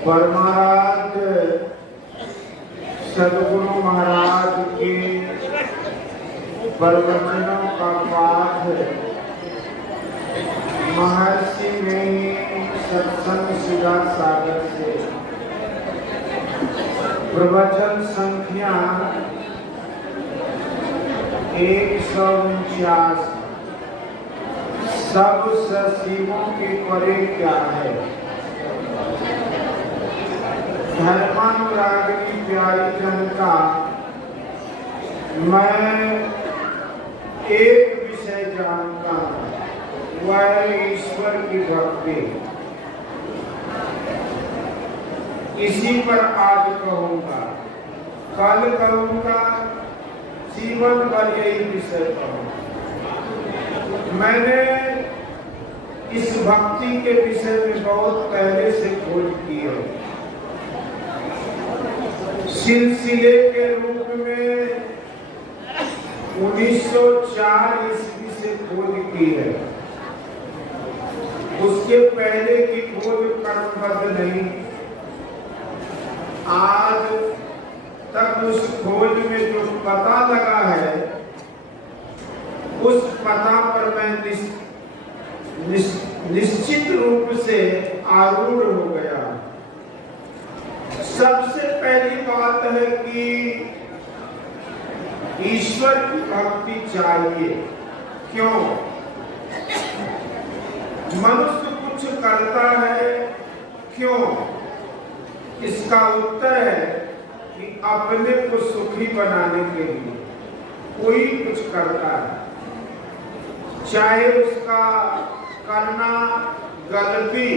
परमाराध्य सद्गुरु महाराज के प्रवचनों का पाठ महर्षि में सत्संग शिला सागर से प्रवचन संख्या 149। सब सजीवों के परे क्या है। धर्मानुरागी प्यारी जनता, मैं एक विषय जानता हूँ, वह है ईश्वर की भक्ति। इसी पर आज कहूँगा, कल कहूँगा, जीवन भर यही विषय कहूँगा। मैंने इस भक्ति के विषय में बहुत पहले से खोज की है। सिलसिले के रूप में 1904 ईस्वी से खोज की है। उसके पहले की खोज क्रमबद्ध नहीं। आज तक उस खोज में जो पता लगा है, उस पता पर मैं निश्चित रूप से आरूढ़ हो गया। सबसे पहली बात है कि ईश्वर की भक्ति चाहिए। क्यों? मनुष्य कुछ करता है, क्यों? इसका उत्तर है कि अपने को सुखी बनाने के लिए कोई कुछ करता है, चाहे उसका करना गलती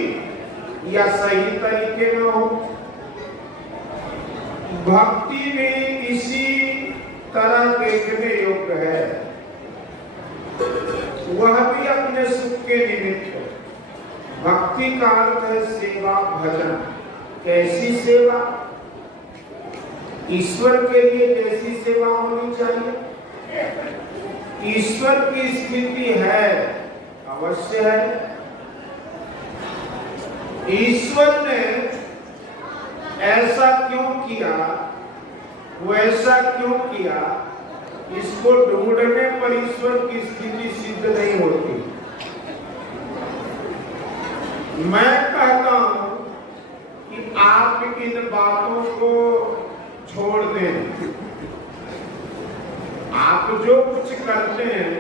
या सही तरीके में हो। भक्ति में इसी तरह देखने योग्य है। वह भी अपने सुख के निमित्त। भक्ति का अर्थ है सेवा भजन। कैसी सेवा? ईश्वर के लिए जैसी सेवा होनी चाहिए। ईश्वर की स्थिति है, अवश्य है। ईश्वर ने ऐसा क्यों किया, वैसा क्यों किया, इसको ढूंढने पर ईश्वर की स्थिति सिद्ध नहीं होती। मैं कहता हूं कि आप इन बातों को छोड़ दें। आप जो कुछ करते हैं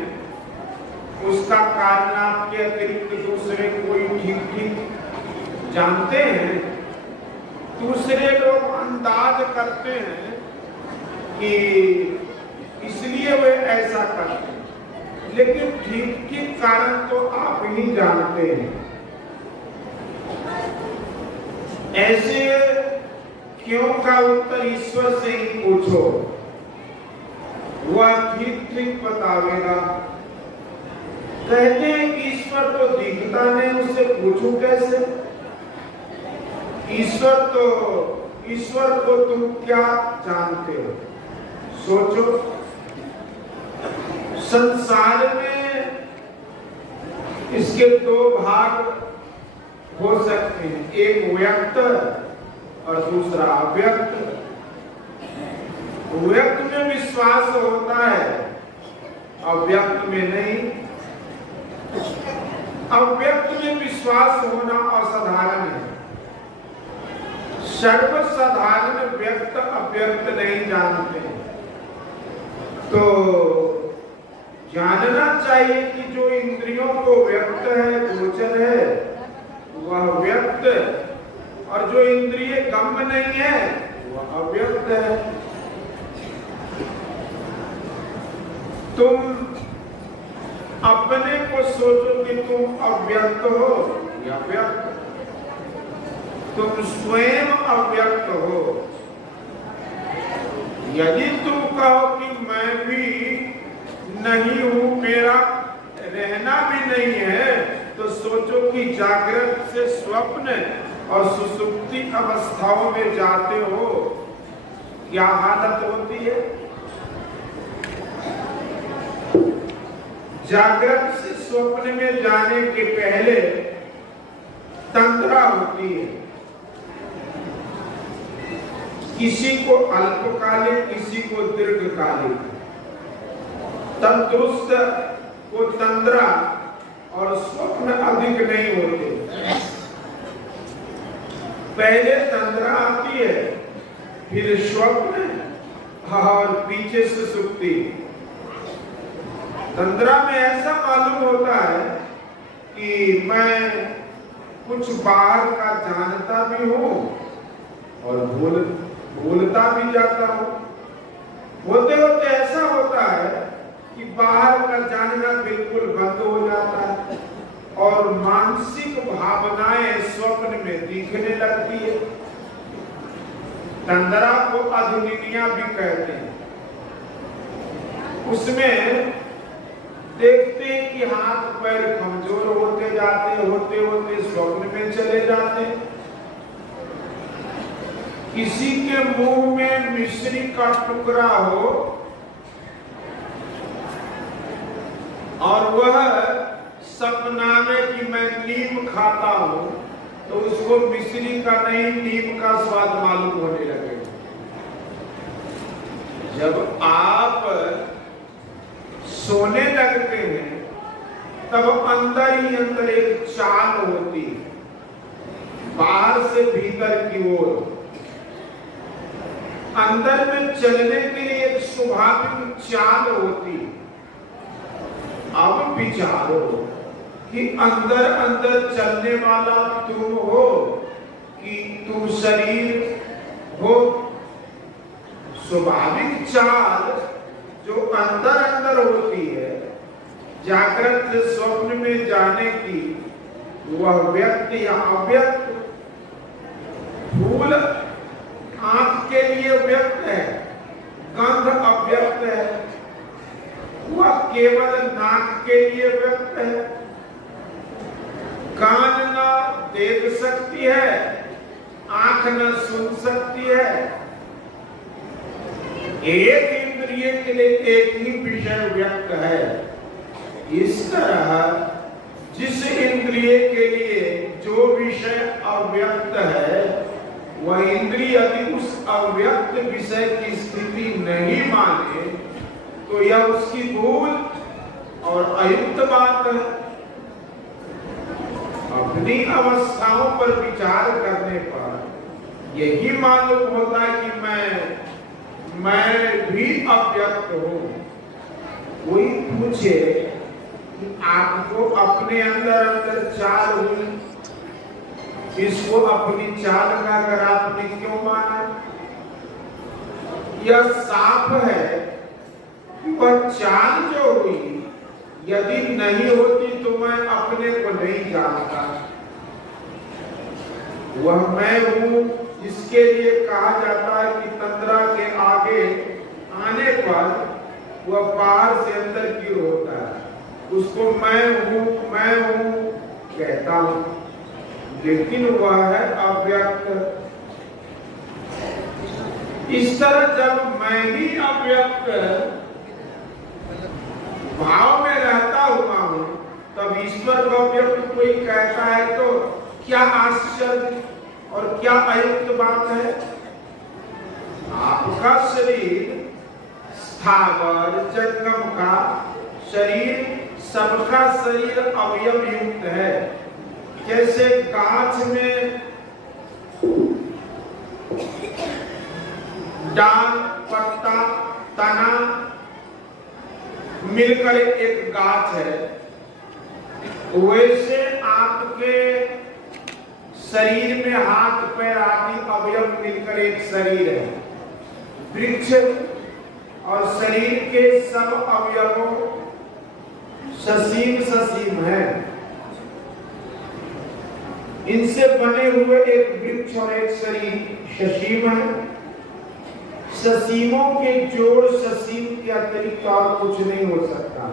उसका कारण आपके अतिरिक्त दूसरे कोई ठीक जानते हैं। दूसरे लोग अंदाज करते हैं कि इसलिए वे ऐसा करते हैं, लेकिन ठीक कारण तो आप ही जानते हैं। ऐसे क्यों का उत्तर ईश्वर से ही पूछो, वह ठीक बतावेगा। कहते हैं कि ईश्वर तो दिखता नहीं, उससे पूछूं कैसे? ईश्वर को तुम क्या जानते हो? सोचो। संसार में इसके दो भाग हो सकते हैं, एक व्यक्त और दूसरा अव्यक्त। व्यक्त में विश्वास होता है, अव्यक्त में नहीं। अव्यक्त में विश्वास होना असाधारण है। सर्वसाधारण व्यक्त अव्यक्त नहीं जानते। तो जानना चाहिए कि जो इंद्रियों को व्यक्त है, गोचर है, वह व्यक्त, और जो इंद्रिय गम्य नहीं है वह अव्यक्त है। तुम अपने को सोचो कि तुम अव्यक्त हो या व्यक्त। तुम स्वयं अव्यक्त हो। यदि तुम कहो कि मैं भी नहीं हूं, मेरा रहना भी नहीं है, तो सोचो कि जागृत से स्वप्न और सुसुप्ति अवस्थाओं में जाते हो, क्या हालत होती है। जागृत से स्वप्न में जाने के पहले तंद्रा होती है। किसी को अल्पकालिक, किसी को दीर्घकालिक। तंदुरुस्त को तंद्रा और स्वप्न अधिक नहीं होते। पहले तंद्रा आती है, फिर स्वप्न और पीछे से सुक्ति। तंद्रा में ऐसा मालूम होता है कि मैं कुछ बाहर का जानता भी हूं और भूलता भी जाता हूं। होते होते ऐसा होता है कि बाहर का जानना बिल्कुल बंद हो जाता है और मानसिक भावनाएं स्वप्न में दिखने लगती है। तंद्रा को अधुनिया भी कहते हैं। उसमें देखते हैं कि हाथ पैर कमजोर होते जाते, होते होते स्वप्न में चले जाते। किसी के मुंह में मिश्री का टुकड़ा हो और वह सपना में कि मैं नीम खाता हूं, तो उसको मिश्री का नहीं नीम का स्वाद मालूम होने लगे। जब आप सोने लगते हैं तब अंदर ही अंदर एक चाल होती है, बाहर से भीतर की ओर। अंदर में चलने के लिए एक स्वाभाविक चाल होती है। अब विचारो कि अंदर अंदर चलने वाला तुम हो कि तुम शरीर हो। स्वाभाविक चाल जो अंदर अंदर होती है जागृत से स्वप्न में जाने की, वह व्यक्ति या अव्यक्त। फूल आंख के लिए व्यक्त है, गंध अव्यक्त है। वह केवल नाक के लिए व्यक्त है। कान न देख सकती है, आंख न सुन सकती है। एक इंद्रिय के लिए एक ही विषय व्यक्त है। इस तरह जिस इंद्रिय के लिए जो विषय अव्यक्त है, वह इंद्रिय यदि उस अव्यक्त विषय की स्थिति नहीं माने तो यह उसकी भूल और अयुक्त बात है। अपनी अवस्थाओं पर विचार करने पर यही मालूम होता है कि मैं भी अव्यक्त हूं। कोई पूछे कि आपको अपने अंदर अंदर चाल हुई, इसको अपनी चाल का अगर आपने क्यों माना? यह साफ है कि वह चाल जो हुई यदि नहीं होती तो मैं अपने को नहीं जानता। वह मैं हूं, इसके लिए कहा जाता है कि तंद्रा के आगे आने पर वह बाहर से अंदर की ओर होता है। उसको मैं हूं कहता हूं, लेकिन वह है अव्यक्त। इस तरह जब मैं ही अव्यक्त भाव में रहता हुआ हूं, तब ईश्वर को अव्यक्त कोई कहता है तो क्या आश्चर्य और क्या अयुक्त बात है। आपका शरीर स्थावर जंगम का शरीर, सबका शरीर अवयव युक्त है। जैसे गाछ में डाल, पत्ता, तना मिलकर एक गाछ है, वैसे आपके शरीर में हाथ पैर आदि अवयव मिलकर एक शरीर है। वृक्ष और शरीर के सब अवयवों ससीम है। इनसे बने हुए एक वृक्ष और एक शरीर ससीम है। ससीमों के जोड़ ससीम के अतिरिक्त और कुछ नहीं हो सकता।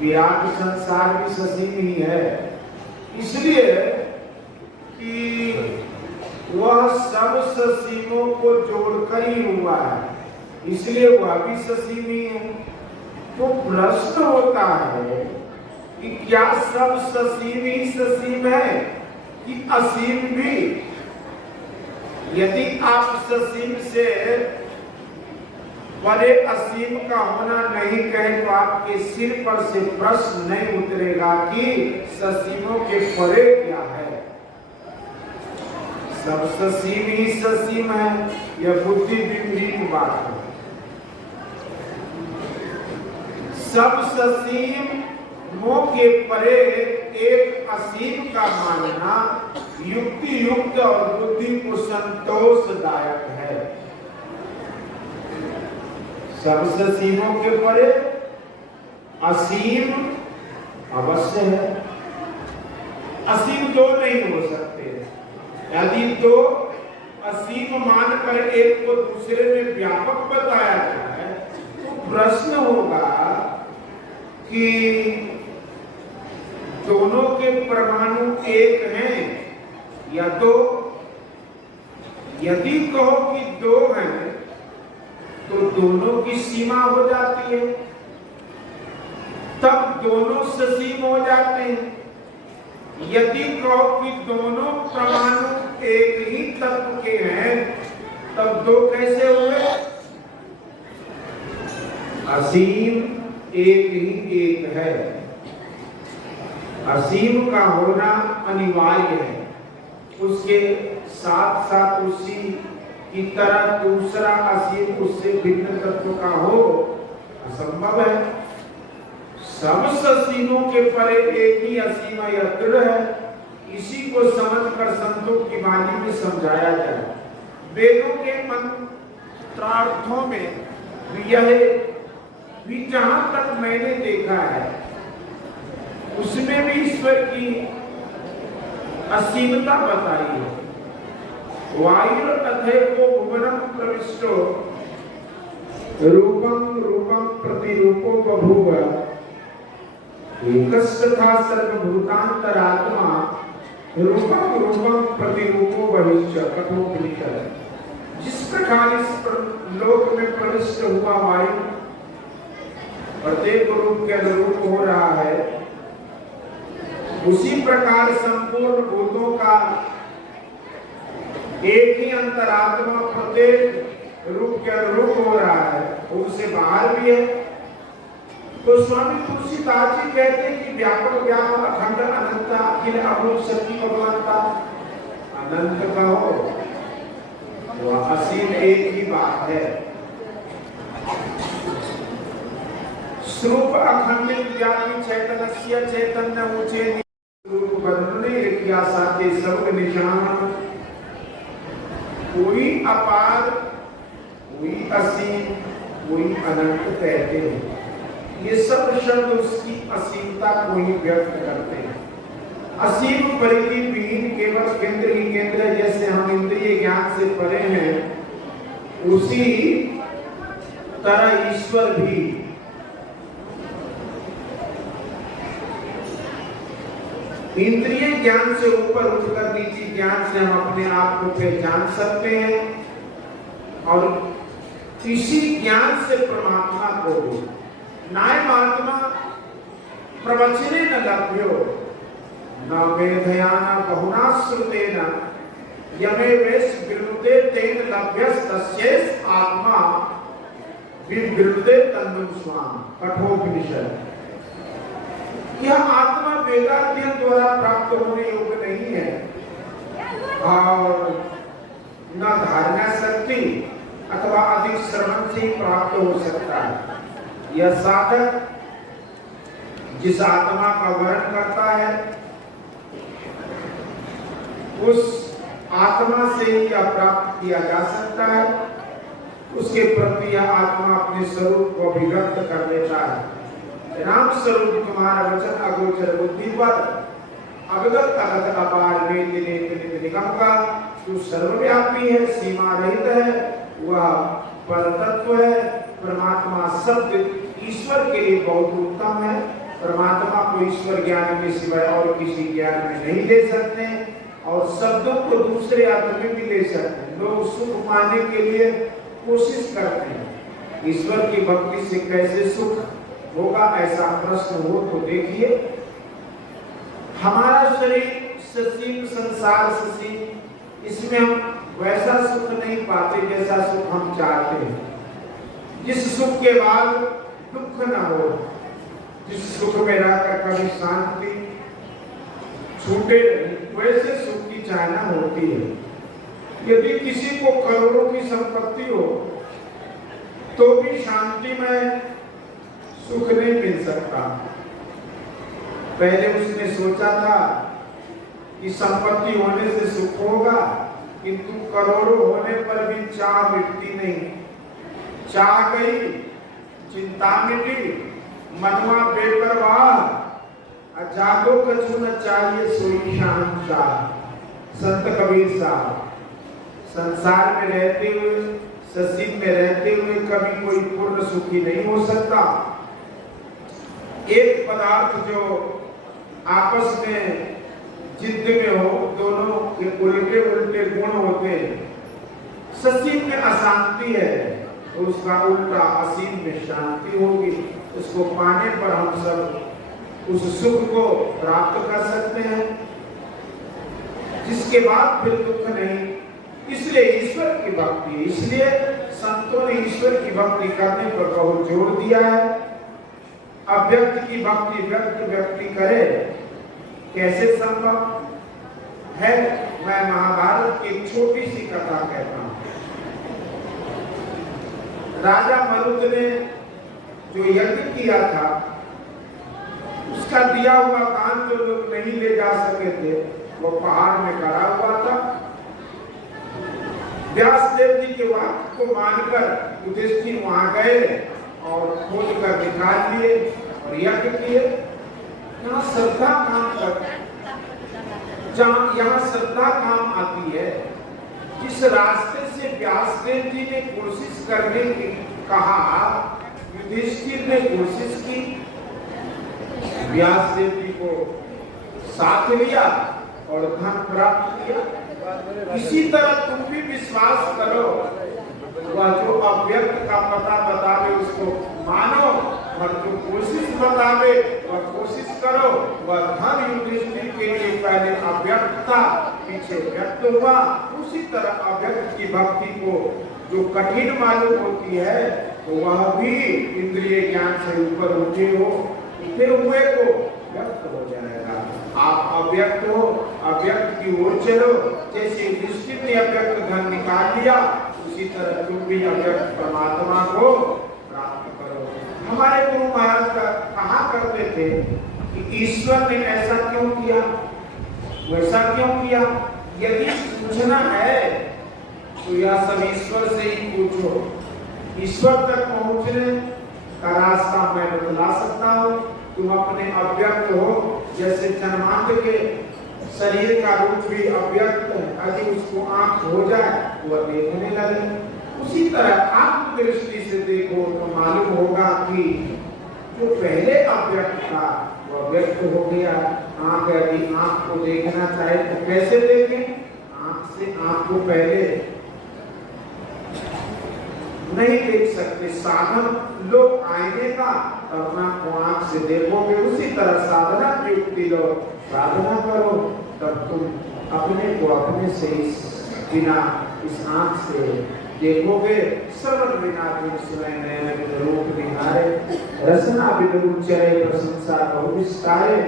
विराट संसार भी ससीम ही है, इसलिए कि वह सब ससीमों को जोड़कर ही हुआ है, इसलिए वह भी ससीम ही है। तो प्रश्न होता है कि क्या सब ससीम ही ससीम है कि असीम भी? यदि आप ससीम से परे असीम का होना नहीं कहे तो आपके सिर पर से प्रश्न नहीं उतरेगा कि ससीमों के परे क्या है। सब ससीम ही ससीम है, यह बुद्धि विपरीत बात है। सब ससीम के परे एक असीम का मानना युक्ति युक्त और बुद्धि को संतोषदायक है। सब ससीमों के परे असीम अवश्य है। असीम दो नहीं हो सकते। यदि दो असीम मानकर एक को दूसरे में व्यापक बताया जाए तो प्रश्न होगा कि दोनों के परमाणु एक हैं या दो। यदि कहो कि दो हैं तो दोनों की सीमा हो जाती है, तब दोनों ससीम हो जाते हैं। यदि कहो कि दोनों परमाणु एक ही तत्व के हैं तब दो कैसे हुए? असीम एक ही एक है। असीम का होना अनिवार्य है, उसके साथ साथ उसी की तरह दूसरा असीम उससे भिन्न तत्व का हो असंभव है। सब ससीमों के परे एक ही असीम दृढ़ है। इसी को समझकर संतों की वाणी में समझाया जाए। वेदों के मंत्रार्थों में यह भी जहां तक मैंने देखा है उसमें भी ईश्वर की असीमता बताई है। वायु अथैको भुवनम प्रविष्टो रूपम रूपम प्रतिरूपो बभूव एकस्तथा सर्वभूतांतरात्मा रूपम रूपम प्रतिरूपो भविष्य कठोपनिषद। जिस प्रकार इस लोक में प्रविष्ट हुआ वायु प्रत्येक रूप के अनुरूप हो रहा है, उसी प्रकार संपूर्ण भूतों का एक ही अंतरात्मा प्रत्येक रूप के अनुरूप हो रहा है, उनसे बाहर भी है। तो स्वामी तुलसीदास जी कहते हैं कि व्यापक व्यापक अखंड अनंत अखिल अभूत शक्ति भगवंता। अनंत का हो तो असीम एक ही बात है। स्वरूप अखंडित व्यापी चैतन्य चैतन्य ऊंचे रूप वर्णने किया साथे सब निशान। कोई अपार कोई असीम कोई अनंत कहते हैं। ये सब शब्द उसकी असीमता को ही व्यक्त करते हैं। असीम परिधि विहीन केवल केंद्र ही केंद्र है। जैसे हम इंद्रिय ज्ञान से परे हैं उसी तरह ईश्वर भी इंद्रिय ज्ञान से ऊपर उठकर निजी ज्ञान से हम अपने आप को पहचान सकते हैं और इसी ज्ञान से परमात्मा को नायमात्मा प्रवचने न लभ्यो न मेधयाना बहुना श्रुतेन यमे वेश विरुद्धे तेन लभ्यस तस्येस आत्मा विवृद्धे तन्नु स्वाम कठोपनिषद। यह आत्मा वेदाध्ययन द्वारा प्राप्त होने योग्य नहीं है और न धारणा शक्ति अथवा अधिक श्रवण से ही प्राप्त हो सकता है। यह साधक जिस आत्मा का वर्णन करता है उस आत्मा से ही यह प्राप्त किया जा सकता है। उसके प्रति यह आत्मा अपने स्वरूप को अभिव्यक्त कर देता है। राम स्वरूप तुम्हारा वचन अगोचर बुद्धिवत अवगत अगत अपार वेद निगम का तू सर्वव्यापी है, सीमा रहित है, वह परतत्व है। परमात्मा शब्द ईश्वर के लिए बहुत उत्तम है। परमात्मा को ईश्वर ज्ञान के सिवाय और किसी ज्ञान में नहीं ले सकते और शब्दों को दूसरे अर्थ में भी ले सकते हैं। लोग सुख पाने के लिए कोशिश करते हैं। ईश्वर की भक्ति से कैसे सुख होगा ऐसा प्रश्न हो तो देखिए हमारा शरीर ससीम, संसार ससीम, इसमें हम वैसा सुख नहीं पाते जैसा सुख हम चाहते हैं। जिस सुख के बाद दुख न हो, जिस सुख में रहकर कभी शांति छूटे नहीं, वैसे सुख की चाहना होती है। यदि किसी को करोड़ों की संपत्ति हो तो भी शांति में सुख नहीं मिल सकता। पहले उसने सोचा था कि संपत्ति होने से सुख होगा, किंतु करोड़ों होने पर भी चाह मिटती नहीं। चाह गई, चिंता मिटी, मनवा बेपरवाह, जागो कछु न चाहिए सोई शाम शाह। संत कबीर साहब, संसार में रहते हुए, ससीम में रहते हुए कभी कोई पूर्ण सुखी नहीं हो सकता। एक पदार्थ जो आपस में जिद्द में हो, दोनों के उल्टे उल्टे गुण होते हैं। ससीम में अशांति है तो उसका उल्टा असीम में शांति होगी। उसको पाने पर हम सब उस सुख को प्राप्त कर सकते हैं, जिसके बाद फिर दुख नहीं। इसलिए ईश्वर की भक्ति, इसलिए संतों ने ईश्वर की भक्ति करने पर बहुत जोर दिया है। अव्यक्त की भक्ति व्यक्त व्यक्ति करे, कैसे संभव है? मैं महाभारत की एक छोटी सी कथा कहता हूं। राजा मरुत ने जो यज्ञ किया था, उसका दिया हुआ काम जो लोग नहीं ले जा सके थे, वो पहाड़ में खड़ा हुआ था। व्यासदेव जी के वाक्य को मानकर युधिष्ठिर वहां गए और खोज कर निकाल लिए और यज्ञ किए। यहाँ श्रद्धा काम कर, जहाँ यहाँ श्रद्धा काम आती है, जिस रास्ते से व्यासदेव जी ने कोशिश करने की कहा, युधिष्ठिर ने कोशिश की, व्यासदेव जी को साथ लिया और धन प्राप्त किया। इसी तरह तुम भी विश्वास करो, वह जो अव्यक्त का पता बतावे उसको मानो, और जो कोशिश बतावे वह कोशिश करो। वह धन युधिष्ठिर के लिए पहले अव्यक्त था, पीछे व्यक्त हुआ। उसी तरह अव्यक्त की भक्ति को जो कठिन मालूम होती है, तो वह भी इंद्रिय ज्ञान से ऊपर उठे हुए को व्यक्त हो जाएगा। आप अव्यक्त हो, अव्यक्त की ओर चलो। जैसे युधिष्ठिर ने अव्यक्त धन निकाल लिया, उसी तरह तुम भी अव्यक्त परमात्मा को प्राप्त करो। हमारे गुरु महाराज कहा करते थे कि ईश्वर ने ऐसा क्यों किया, वैसा क्यों किया। यदि पूछना है तो यह सब ईश्वर से ही पूछो। ईश्वर तक पहुंचने का रास्ता मैं बतला सकता हूँ। तुम अपने अव्यक्त हो, जैसे जन्मांत के शरीर का रूप भी अव्यक्त है, यदि उसको आंख हो जाए वह देखने लगे। उसी तरह आत्म दृष्टि से देखो तो मालूम होगा कि जो पहले अव्यक्त था वह व्यक्त हो गया। आंख यदि आंख को देखना चाहे तो कैसे देखें? आंख से आंख को पहले नहीं देख सकते। साधन लो आईने का, अपना को आंख से देखोगे। उसी तरह साधना की युक्ति लो, साधना करो, तब तुम अपने को अपने से बिना इस आंख से देखोगे। श्रवण बिना तुम सुने नयन रूप निहारे, रसना बिनु चरे प्रशंसा बहु विस्तारे।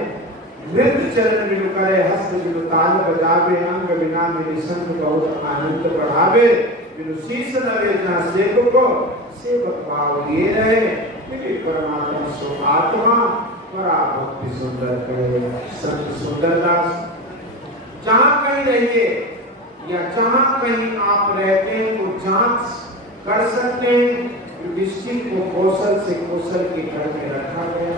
नृत्य चरण बिनु करे, हस्त बिनु ताल बजावे, अंग बिना मेरी संग बहुत आनंद बढ़ावे। बिनु शीश नवे जहाँ सेवको, सेवक भाव लिए रहे। मेरे परमात्मा सो आत्मा, परा भक्ति सुंदर कहे संत सुंदरदास। जहाँ कहीं रहिए या जहाँ कहीं आप रहते हैं तो जांच कर सकते हैं। युधिष्ठिर को कौशल से कौशल के घर में रखा गया।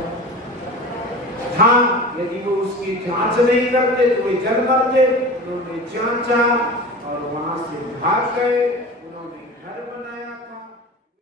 हाँ, यदि वो उसकी जांच नहीं करते तो वे जल करते। उन्होंने जांचा और वहां से भाग गए।